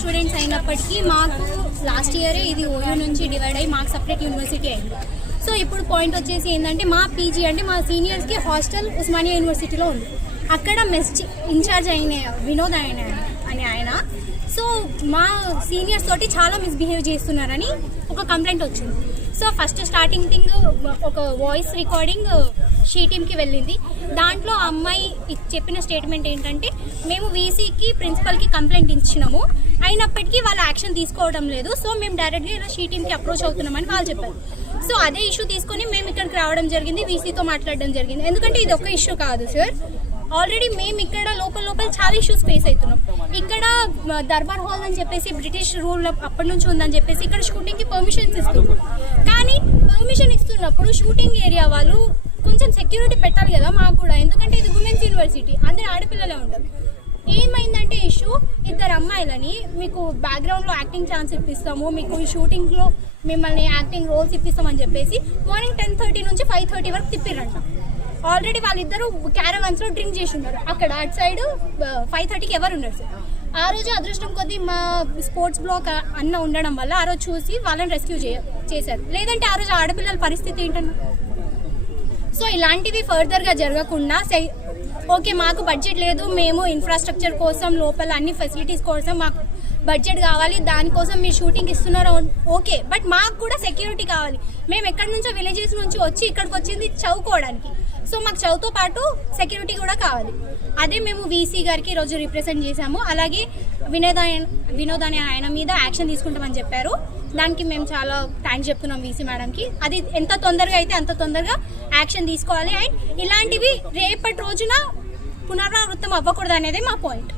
Students అయినప్పటికీ మాకు last ఇయరే ఇది ఓయూ నుంచి డివైడ్ అయ్యి మాకు సపరేట్ యూనివర్సిటీ అయింది. సో ఇప్పుడు పాయింట్ వచ్చేసి ఏంటంటే మా పీజీ అంటే మా సీనియర్స్కి హాస్టల్ ఉస్మానియా యూనివర్సిటీలో ఉంది. అక్కడ మెస్ ఇన్ఛార్జ్ అయిన వినోద్ అని ఆయన సో మా సీనియర్స్ తోటి చాలా మిస్బిహేవ్ చేస్తున్నారని ఒక కంప్లైంట్ వచ్చింది. సో ఫస్ట్ స్టార్టింగ్ థింగ్ ఒక వాయిస్ రికార్డింగ్ షీ టీమ్కి వెళ్ళింది. దాంట్లో ఆ అమ్మాయి చెప్పిన స్టేట్మెంట్ ఏంటంటే మేము వీసీకి ప్రిన్సిపల్కి కంప్లైంట్ ఇచ్చినాము, అయినప్పటికీ వాళ్ళు యాక్షన్ తీసుకోవడం లేదు, సో మేము డైరెక్ట్గా ఇలా షీ టీమ్కి అప్రోచ్ అవుతున్నామని వాళ్ళు చెప్పారు. సో అదే ఇష్యూ తీసుకొని మేము ఇక్కడికి రావడం జరిగింది, వీసీతో మాట్లాడడం జరిగింది. ఎందుకంటే ఇది ఒక ఇష్యూ కాదు సార్, ఆల్రెడీ మేము ఇక్కడ లోపల చాలా ఇష్యూస్ ఫేస్ అవుతున్నాం. ఇక్కడ దర్బార్ హాల్ అని చెప్పేసి బ్రిటిష్ రూల్ అప్పటి నుంచి ఉందని చెప్పేసి ఇక్కడ షూటింగ్కి పర్మిషన్స్ ఇస్తున్నారు. కానీ పర్మిషన్ ఇస్తున్నప్పుడు షూటింగ్ ఏరియా వాళ్ళు కొంచెం సెక్యూరిటీ పెట్టాలి కదా మాకు కూడా, ఎందుకంటే ఇది ఉమెన్స్ యూనివర్సిటీ, అందరు ఆడపిల్లలే ఉంటారు. ఏమైందంటే ఇష్యూ, ఇద్దరు అమ్మాయిలని మీకు బ్యాక్గ్రౌండ్లో యాక్టింగ్ ఛాన్స్ ఇప్పిస్తాము, మీకు షూటింగ్లో మిమ్మల్ని యాక్టింగ్ రోల్స్ ఇప్పిస్తామని చెప్పేసి మార్నింగ్ 10:30 నుంచి 5:30 వరకు తిప్పిరంట. ఆల్రెడీ వాళ్ళిద్దరూ క్యారవాన్స్లో డ్రింక్ చేసి ఉన్నారు. అక్కడ అటు సైడ్ 5:30కి ఎవరు ఉన్నారు సార్. ఆ రోజు అదృష్టం కొద్దీ మా స్పోర్ట్స్ బ్లాక్ అన్న ఉండడం వల్ల ఆ రోజు చూసి వాళ్ళని రెస్క్యూ చేశారు, లేదంటే ఆ రోజు ఆడపిల్లల పరిస్థితి ఏంటన్నా. సో ఇలాంటివి ఫర్దర్గా జరగకుండా ఓకే మాకు బడ్జెట్ లేదు, మేము ఇన్ఫ్రాస్ట్రక్చర్ కోసం లోపల అన్ని ఫెసిలిటీస్ కోసం మాకు బడ్జెట్ కావాలి, దానికోసం మీరు షూటింగ్ ఇస్తున్నారు ఓకే, బట్ మాకు కూడా సెక్యూరిటీ కావాలి. మేము ఎక్కడి నుంచో విలేజెస్ నుంచి వచ్చి ఇక్కడికి వచ్చింది చదువుకోవడానికి, సో మాకు చదువుతో పాటు సెక్యూరిటీ కూడా కావాలి. అదే మేము వీసీ గారికి ఈరోజు రిప్రజెంట్ చేశాము. అలాగే వినోద్ అనే ఆయన మీద యాక్షన్ తీసుకుంటామని చెప్పారు. దానికి మేము చాలా థ్యాంక్స్ చెప్తున్నాం వీసీ మేడంకి. అది ఎంత తొందరగా అయితే అంత తొందరగా యాక్షన్ తీసుకోవాలి. అండ్ ఇలాంటివి రేపటి రోజున పునరావృతం అవ్వకూడదు అనేది మా పాయింట్.